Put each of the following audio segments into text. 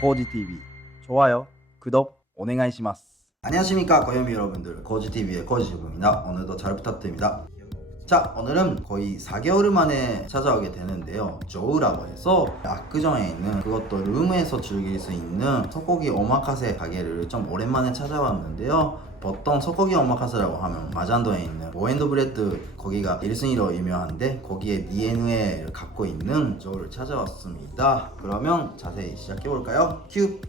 고지TV 좋아요, 구독 오네가이시마스. 안녕하십니까 고현미 여러분들, 고지TV의 고지주부입니다. 오늘도 잘 부탁드립니다. 자, 오늘은 거의 4개월 만에 찾아오게 되는데요. 조우라고 해서 압구정에 있는, 그것도 룸에서 즐길 수 있는 소고기 오마카세 가게를 좀 오랜만에 찾아왔는데요. 보통 소고기 오마카세라고 하면 마잔도에 있는 모엔도브레드, 거기가 1순위로 유명한데 거기에 DNA를 갖고 있는 조우를 찾아왔습니다. 그러면 자세히 시작해볼까요? 큐!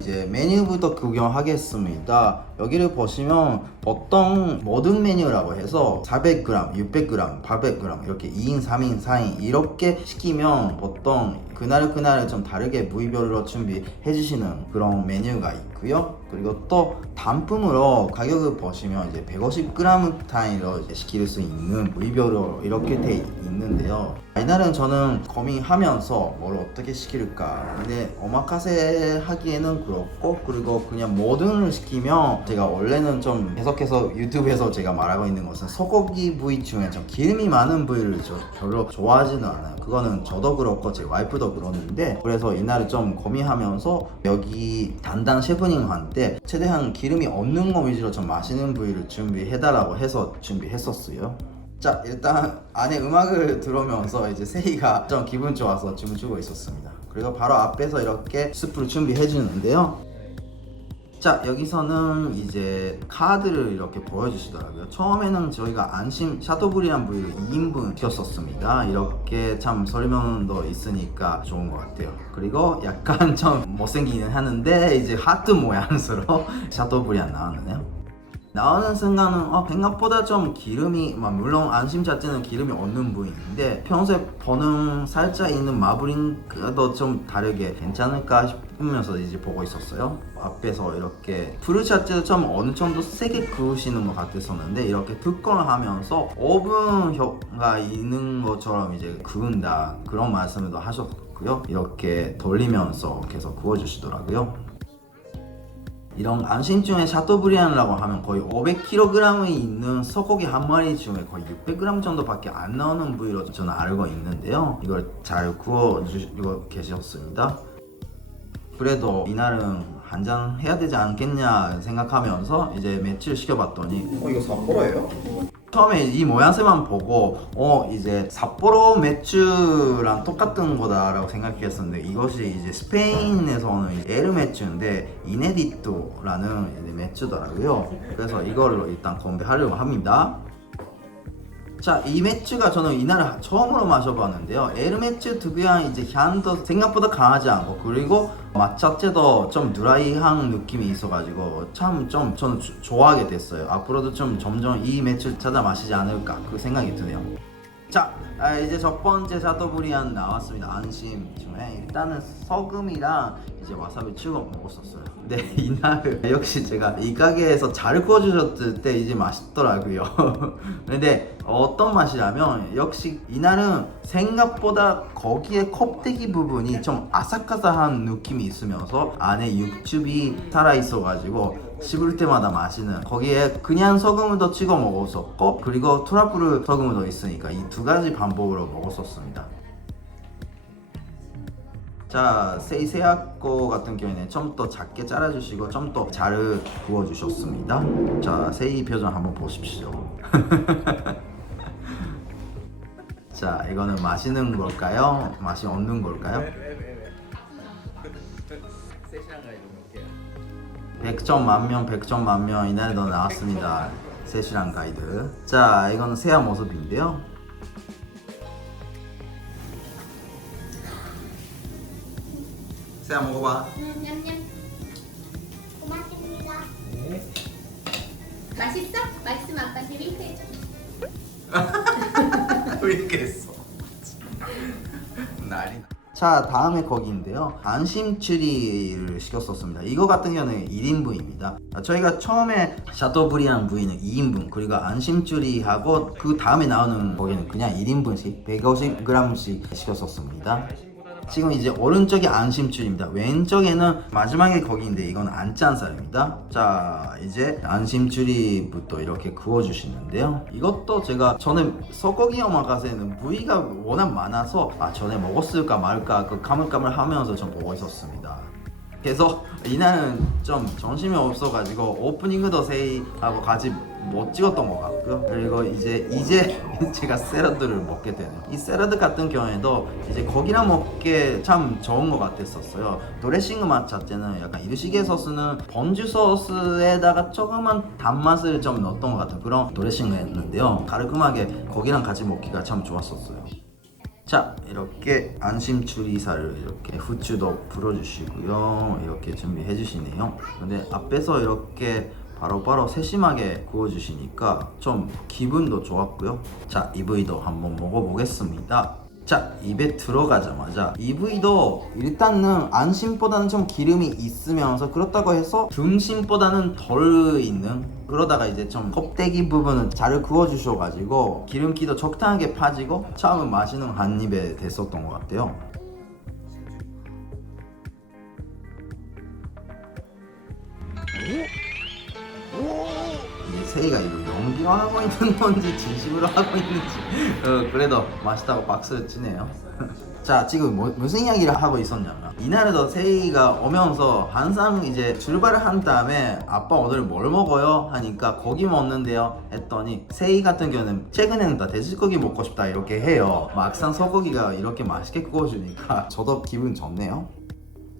이제 메뉴부터 구경하겠습니다. 여기를 보시면 보통 모든 메뉴라고 해서 400g, 600g, 800g 이렇게 2인, 3인, 4인 이렇게 시키면 보통 그날 좀 다르게 부위별로 준비해 주시는 그런 메뉴가 있고요. 그리고 또 단품으로 가격을 보시면 이제 150g 단위로 이제 시킬 수 있는 부위별로 이렇게 돼 있는데요. 이날은 저는 고민하면서 뭘 어떻게 시킬까, 근데 오마카세 하기에는 그렇고, 그리고 그냥 모든을 시키면 제가 원래는 좀 계속해서 유튜브에서 제가 말하고 있는 것은 소고기 부위 중에 좀 기름이 많은 부위를 별로 좋아하지는 않아요. 그거는 저도 그렇고 제 와이프도 그러는데, 그래서 이날은 좀 고민하면서 여기 담당 셰프님한테 최대한 기름이 없는 거 위주로 좀 맛있는 부위를 준비해달라고 해서 준비했었어요. 자, 일단 안에 음악을 들으면서 이제 세이가 좀 기분 좋아서 춤을 추고 있었습니다. 그리고 바로 앞에서 이렇게 스프를 준비해 주는데요. 자, 여기서는 이제 카드를 이렇게 보여주시더라고요. 처음에는 저희가 안심 샤토브리안 부위를 2인분 시켰었습니다. 이렇게 참 설명도 있으니까 좋은 것 같아요. 그리고 약간 좀 못생기긴 하는데 이제 하트 모양으로 샤토브리안 나왔네요. 나오는 순간은 생각보다 좀 기름이, 물론 안심 자체는 기름이 없는 부위인데 평소에 보는 살짝 있는 마블링도 좀 다르게 괜찮을까 싶으면서 이제 보고 있었어요. 앞에서 이렇게 불 자체도 좀 어느 정도 세게 구우시는 것 같았었는데 이렇게 특권을 하면서 오븐효가 있는 것처럼 이제 구운다, 그런 말씀도 하셨고요. 이렇게 돌리면서 계속 구워주시더라고요. 이런 안심중에 샤토브리안이라고 하면 거의 500kg이 있는 소고기 한 마리 중에 거의 600g 정도밖에 안 나오는 부위로 저는 알고 있는데요. 이걸 잘 구워주시고 계셨습니다. 그래도 이날은 한잔 해야 되지 않겠냐 생각하면서 이제 맥주를 시켜봤더니 이거 삿포로예요? 처음에 이 모양새만 보고 이제 삿포로 맥주랑 똑같은 거다라고 생각했었는데, 이것이 이제 스페인에서 오는 에르 맥주인데 이네디토라는 이제 맥주더라고요. 그래서 이걸로 일단 건배하려고 합니다. 자, 이 맥주가 저는 이날 처음으로 마셔봤는데요. 에르 맥주 특유한 이제 향도 생각보다 강하지 않고, 그리고 맛 자체도 좀 드라이한 느낌이 있어가지고 참 좀 저는 좋아하게 됐어요. 앞으로도 좀 점점 이 맥주 찾아 마시지 않을까, 그 생각이 드네요. 자, 이제 첫 번째 샤토브리안 나왔습니다. 안심 중에 일단은 소금이랑 이제 와사비 찍어 먹었었어요. 근데 이날 역시 제가 이 가게에서 잘 구워주셨을 때 이제 맛있더라고요. 근데 어떤 맛이냐면, 역시 이날은 생각보다 거기에 껍데기 부분이 좀 아삭아삭한 느낌이 있으면서 안에 육즙이 살아있어가지고 씹을 때마다 맛있는, 거기에 그냥 소금을 더 찍어 먹었었고, 그리고 트러플 소금을 더 있으니까 이 두 가지 반복으로 먹었었습니다. 자, 세이세아코 같은 경우에는 좀 더 작게 잘라주시고 좀 더 잘 구워주셨습니다. 자, 세이 표정 한번 보십시오. 자, 이거는 맛있는 걸까요? 맛이 없는 걸까요? 100점 만명, 100점 만명 이날도 나왔습니다. 세시랑 가이드. 자, 이거는 세아 모습인데요. 세아 먹어봐. 냠냠. 고맙습니다. 네. 맛있어? 맛있으면 아빠한테 윙크해줘. 왜 이렇게 했어? 난리 나. 자, 다음에 거기인데요. 안심추리를 시켰었습니다. 이거 같은 경우는 1인분입니다. 저희가 처음에 샤토브리안 부위는 2인분, 그리고 안심추리하고 그 다음에 나오는 거기는 그냥 1인분씩 150g씩 시켰었습니다. 지금 이제 오른쪽이 안심줄입니다. 왼쪽에는 마지막에 거기인데 이건 안짠살입니다. 자, 이제 안심줄이부터 이렇게 구워주시는데요. 이것도 제가 전에 소고기 오마카세는 부위가 워낙 많아서 전에 먹었을까 말까 그 까물까물 하면서 좀 보고 있었습니다. 그래서 이날은 좀 정신이 없어가지고 오프닝도 세이하고 같이 못 찍었던 것 같고요. 그리고 이제 제가 샐러드를 먹게 되네요. 이 샐러드 같은 경우에도 이제 고기랑 먹기에 참 좋은 것 같았었어요. 드레싱 맛 자체는 약간 이르시게 소스는 번주 소스에다가 조그만 단맛을 좀 넣었던 것 같은 그런 드레싱이었는데요. 가르끔하게 고기랑 같이 먹기가 참 좋았었어요. 자, 이렇게 안심 추리살을 이렇게 후추도 불어주시고요. 이렇게 준비해 주시네요. 근데 앞에서 이렇게 바로바로 세심하게 구워주시니까 좀 기분도 좋았고요. 자, 이 부위도 한번 먹어보겠습니다. 자, 입에 들어가자마자 이 부위도 일단은 안심보다는 좀 기름이 있으면서 그렇다고 해서 등심보다는 덜 있는, 그러다가 이제 좀 껍데기 부분을 잘 구워주셔가지고 기름기도 적당하게 파지고 처음은 맛있는 한 입에 됐었던 것 같아요. 세이가 이거 연기로 하고 있는 건지 진심으로 하고 있는지 그래도 맛있다고 박수를 치네요. 자, 지금 무슨 이야기를 하고 있었냐면 이날에도 세이가 오면서 항상 이제 출발을 한 다음에 아빠 오늘 뭘 먹어요? 하니까 고기 먹는데요 했더니 세이 같은 경우는 최근에는 다 돼지고기 먹고 싶다 이렇게 해요. 막상 소고기가 이렇게 맛있게 구워주니까 저도 기분 좋네요.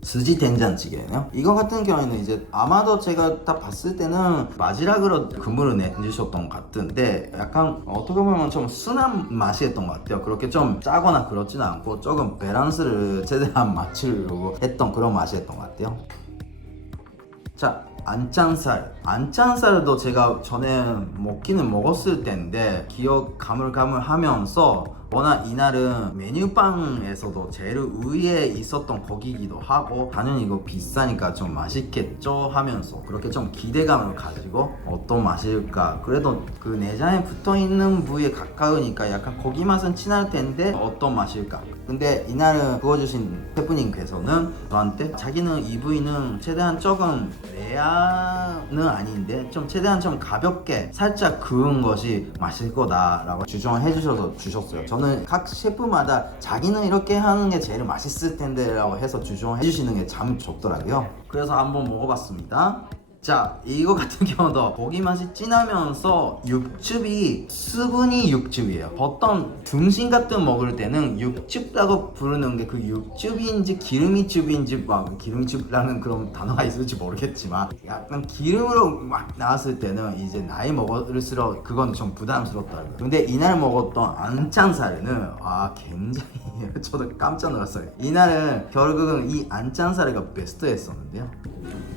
스지 된장찌개예요. 이거 같은 경우에는 이제 아마도 제가 딱 봤을 때는 마지막으로 근무를 내주셨던 것 같은데 약간 어떻게 보면 좀 순한 맛이었던 것 같아요. 그렇게 좀 짜거나 그렇지는 않고 조금 밸런스를 최대한 맞추려고 했던 그런 맛이었던 것 같아요. 자, 안짱살도 제가 전에 먹기는 먹었을 텐데 기억 가물가물하면서 워낙 이날은 메뉴판에서도 제일 위에 있었던 고기이기도 하고 당연히 이거 비싸니까 좀 맛있겠죠 하면서 그렇게 좀 기대감을 가지고 어떤 맛일까, 그래도 그 내장에 붙어있는 부위에 가까우니까 약간 고기 맛은 진할 텐데 어떤 맛일까. 근데 이날은 구워주신 셰프님께서는 저한테 자기는 이 부위는 최대한 조금 레아는 아닌데 좀 최대한 좀 가볍게 살짝 구운 것이 맛있을 거다라고 주장을 해주셔서 주셨어요. 저는 각 셰프마다 자기는 이렇게 하는 게 제일 맛있을 텐데 라고 해서 주장해 주시는 게 참 좋더라고요. 그래서 한번 먹어봤습니다. 자, 이거 같은 경우도 고기 맛이 진하면서 육즙이 수분이 육즙이에요. 보통 등심 같은 먹을 때는 육즙이라고 부르는 게 그 육즙인지 기름이즙인지 막 기름즙이라는 그런 단어가 있을지 모르겠지만 약간 기름으로 막 나왔을 때는 이제 나이 먹을수록 그건 좀 부담스럽더라고요. 근데 이날 먹었던 안짱살은 굉장히 저도 깜짝 놀랐어요. 이날은 결국은 이 안짱살이가 베스트였었는데요.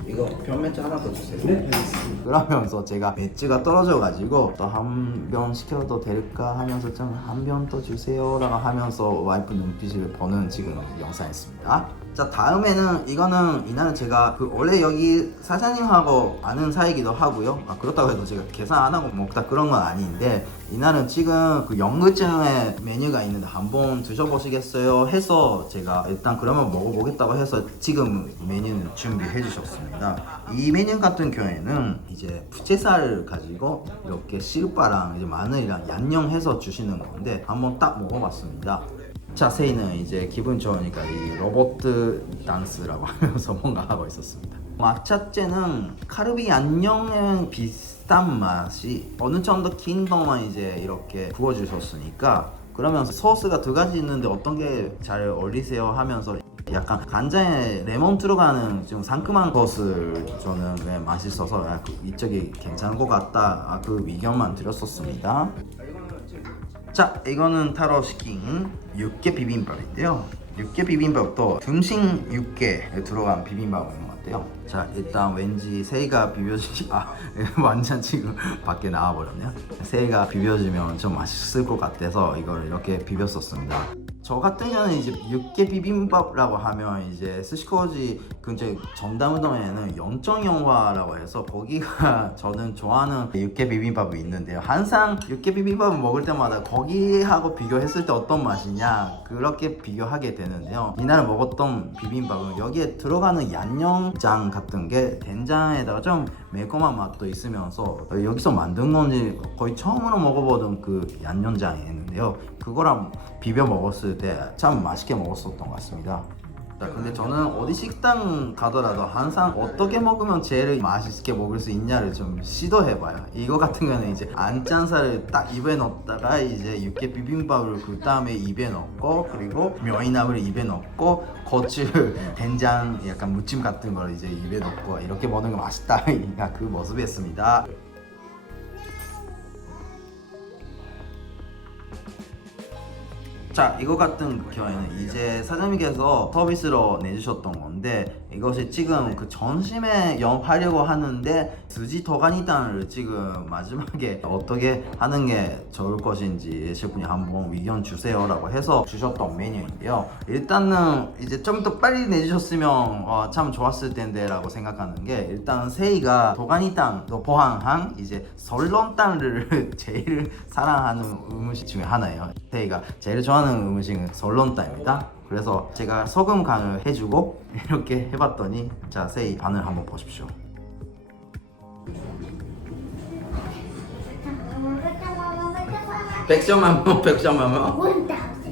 이거 변매주 하나 더 주세요. 네, 알겠습니다. 그러면서 제가 배추가 떨어져가지고 또 한 병 시켜도 될까 하면서 좀 한 병 더 주세요 라고 하면서 와이프 눈빛을 보는 지금 영상이었습니다. 자, 다음에는 이거는 이날은 제가 원래 여기 사장님하고 아는 사이기도 하고요. 그렇다고 해도 제가 계산 안 하고 먹다 그런 건 아닌데 이날은 지금 그 영구증에 메뉴가 있는데 한번 드셔보시겠어요 해서 제가 일단 그러면 먹어보겠다고 해서 지금 메뉴는 준비해 주셨습니다. 이 메뉴 같은 경우에는 이제 부채살 가지고 이렇게 시르바랑 이제 마늘이랑 양념해서 주시는 건데 한번 딱 먹어봤습니다. 자, 세이는 이제 기분 좋으니까 이 로봇 dance라고 하면서 뭔가 하고 있었습니다. 맛 자체는 카르비 양념에 비슷한 맛이 어느 정도 긴 동안 이제 이렇게 구워주셨으니까 그러면서 소스가 두 가지 있는데 어떤 게 잘 어울리세요 하면서 약간 간장에 레몬 들어가는 좀 상큼한 것을 저는 왜 맛있어서 이쪽이 괜찮은 것 같다 그 의견만 드렸었습니다. 자, 이거는 타로 시킨 육개 비빔밥인데요. 육개 비빔밥도 등심 육개에 들어간 비빔밥인 것 같아요. 자, 일단 왠지 세이가 비벼주시 완전 지금 밖에 나와버렸네요. 세이가 비벼주면 좀 맛있을 것 같아서 이걸 이렇게 비볐었습니다. 저 같은 경우는 이제 육개 비빔밥이라고 하면 이제 스시코지 근처 전담우동에는 영정영화라고 해서 거기가 저는 좋아하는 육개 비빔밥이 있는데요. 항상 육개 비빔밥을 먹을 때마다 거기하고 비교했을 때 어떤 맛이냐 그렇게 비교하게 되는데요. 이날 먹었던 비빔밥은 여기에 들어가는 양념장 같은 게 된장에다가 좀 매콤한 맛도 있으면서 여기서 만든 건지 거의 처음으로 먹어보던 그 양념장이 있는데요. 그거랑 비벼 먹었을 때 참 맛있게 먹었었던 것 같습니다. 자, 근데 저는 어디 식당 가더라도 항상 어떻게 먹으면 제일 맛있게 먹을 수 있냐를 좀 시도해봐요. 이거 같은 경우는 이제 안짠살을 딱 입에 넣었다가 이제 육개 비빔밥을 그 다음에 입에 넣고 그리고 면이나물을 입에 넣고 고추, 된장, 약간 무침 같은 걸 이제 입에 넣고 이렇게 먹는 게 맛있다. 그 모습이었습니다. 자, 이거 같은 경우에는 이제 사장님께서 서비스로 내주셨던 건데 이것이 지금 그 점심에 영업하려고 하는데 스지 도가니탕을 지금 마지막에 어떻게 하는 게 좋을 것인지 셰프님 한번 의견 주세요 라고 해서 주셨던 메뉴인데요. 일단은 이제 좀 더 빨리 내주셨으면 참 좋았을 텐데 라고 생각하는 게, 일단 세이가 도가니탕 또 포함한 이제 설렁탕을 제일 사랑하는 음식 중에 하나예요. 세이가 제일 좋아하는 음식은 설렁탕입니다. 그래서 제가 소금 간을 해주고 이렇게 해봤더니, 자, 세이 반을 한번 보십시오. 백점 만면, 백점 만면,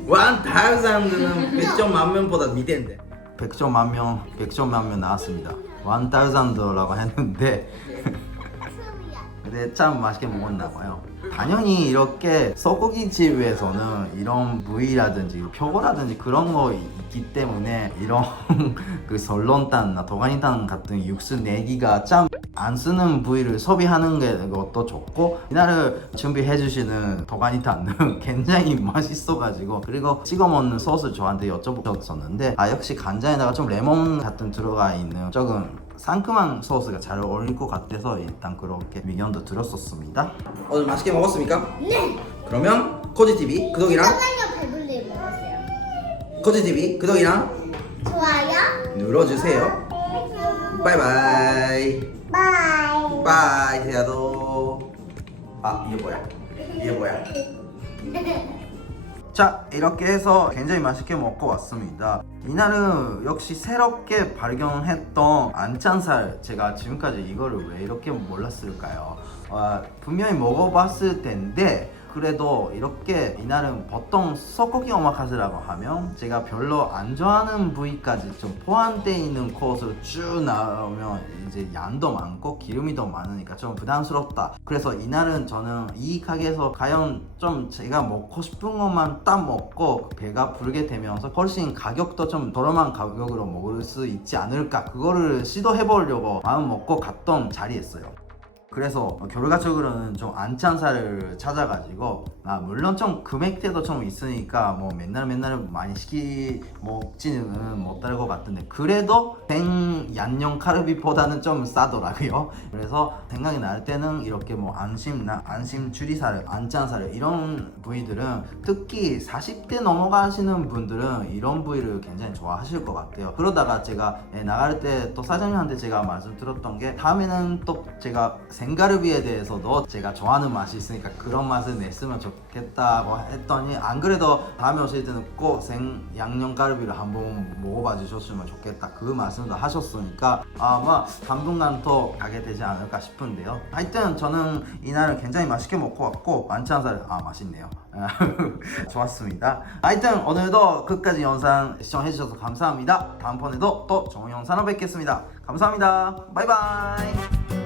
1000는 100점 만면보다 밑인데 100점 만면, 100점 만면 나왔습니다. 1000라고 했는데 근데 참 맛있게 먹었나 봐요. 당연히 이렇게 소고기 집에서는 이런 부위라든지 표고라든지 그런 거 있기 때문에 이런 그 설렁탕이나 도가니탕 같은 육수 내기가 참 안 쓰는 부위를 소비하는 게 것도 좋고, 이날을 준비해 주시는 도가니탕은 굉장히 맛있어가지고, 그리고 찍어 먹는 소스 저한테 여쭤보셨었는데 역시 간장에다가 좀 레몬 같은 들어가 있는 조금 상큼한 소스가 잘 어울릴 것 같아서 일단 그렇게 의견도 들었었습니다. 오늘 맛있게 먹었습니까? 네. 그러면 코지TV 구독이랑 잠깐만요, 배불리 먹었어요. 코지TV 구독이랑 좋아요. 눌러주세요. 바이바이. 바이. 바이 세야도. 이게 뭐야? 이게 뭐야? 자, 이렇게 해서 굉장히 맛있게 먹고 왔습니다. 이날은 역시 새롭게 발견했던 안창살, 제가 지금까지 이거를 왜 이렇게 몰랐을까요? 분명히 먹어봤을 텐데 그래도 이렇게 이날은 보통 소고기 오마카세라고 하면 제가 별로 안 좋아하는 부위까지 좀 포함되어 있는 코스로 쭉 나오면 이제 양도 많고 기름이 더 많으니까 좀 부담스럽다. 그래서 이날은 저는 이 가게에서 과연 좀 제가 먹고 싶은 것만 딱 먹고 배가 부르게 되면서 훨씬 가격도 좀 저렴한 가격으로 먹을 수 있지 않을까, 그거를 시도해 보려고 마음 먹고 갔던 자리였어요. 그래서 결과적으로는 좀 안창살을 찾아가지고, 물론 좀 금액대도 좀 있으니까 뭐 맨날 많이 시키 먹지는 못할 것 같은데 그래도 생 양념 카르비보다는 좀 싸더라고요. 그래서 생각이 날 때는 이렇게 뭐 안심 추리살, 안창살 이런 부위들은 특히 40대 넘어가시는 분들은 이런 부위를 굉장히 좋아하실 것 같아요. 그러다가 제가 나갈 때 또 사장님한테 제가 말씀드렸던 게, 다음에는 또 제가 생가르비에 대해서도 제가 좋아하는 맛이 있으니까 그런 맛을 냈으면 좋겠다고 했더니, 안 그래도 다음에 오실 때는 꼭 생 양념가르비를 한번 먹어봐 주셨으면 좋겠다, 그 말씀도 하셨으니까 아마 당분간 더 가게 되지 않을까 싶은데요. 하여튼 저는 이날은 굉장히 맛있게 먹고 왔고, 안창살 맛있네요. 좋았습니다. 하여튼 오늘도 끝까지 영상 시청해주셔서 감사합니다. 다음번에도 또 좋은 영상으로 뵙겠습니다. 감사합니다. 바이바이.